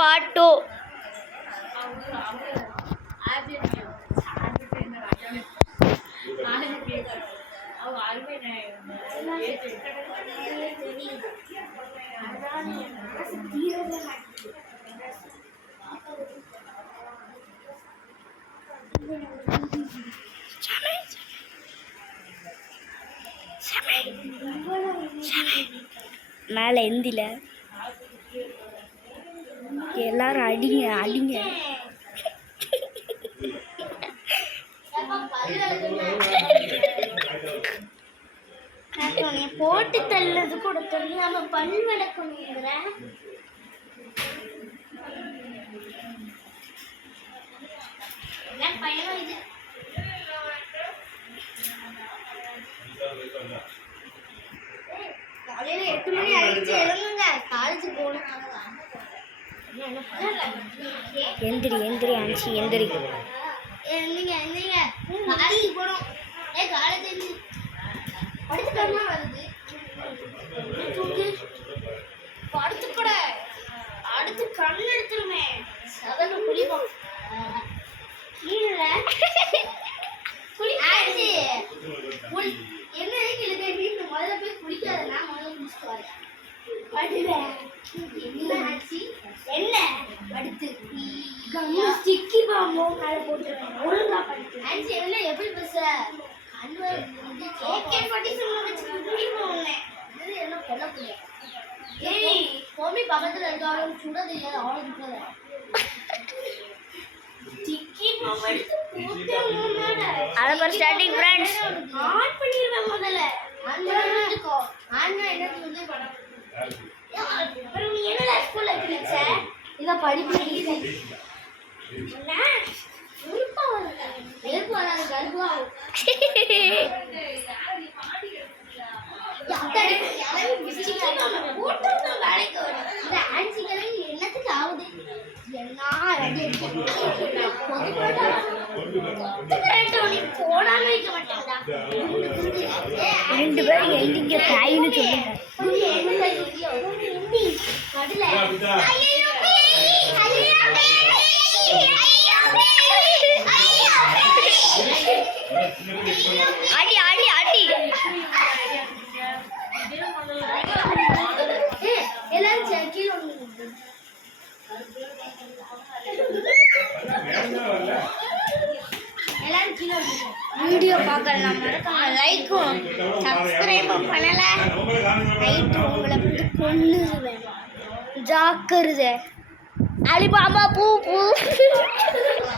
part 2. மேலே எந்தில எல்லாரும் அடிங்க அடிங்க. போட்டு தள்ளது கூட தெரியாம பல் விளக்கணுங்கிற பையனும் இது காலையில 8 மணி ஆயிடுச்சு. எழுந்துங்க, காலேஜ் போகணும். எந்திரி எந்திரி அன்சி எந்திரி. எந்திரிங்க எந்திரிங்க, காலேஜ் போகணும். காலேஜ் படுத்துட்டோம்னா வருது. படுத்துக்கூட அடுத்து கண் எடுத்துருமே. சதன குளிப்போம் கீழே குளிக்காச்சு. என்ன கிழக்கு முதல்ல போய் குளிக்காத. நான் முதல்ல குளிச்சுட்டு வரேன். படுவேன். என்ன ஆச்சு? என்ன அடுத்து கம்மு ஸ்டிக்கி பாம்போ மேல போட்டுருவேன். ஒழுங்கா படிச்சு ஆச்சு. என்ன எப்படி பேச பக்கத்துல இருக்காங்க சுட தெரியாது. அவ்வளவு ஸ்டார்டிங் ஃப்ரெண்ட்ஸ் ஆன் பண்ணிடுவேன். முதல்ல ஆன் பண்ணிக்கோ. ஆன் என்ன வந்து நீ என்ன ஸ்கூல்ல கிழிச்ச இத படிப்பு என்னத்துக்கு ஆகுது? போடாம வைக்க மாட்டேன்டா. 2 பேரும் எங்க தாயின்னு சொல்லுங்க. அடி அடி அடி எல்லாரும் கீழே வீடியோ பார்க்கலாம் மறக்காம லைக்கும் சப்ஸ்கிரைபும் பண்ணல. நைட்டு உங்களை வந்து கொன்னுருவேன். ஜாக்கிரதை. அலிபாபா பூ பூ.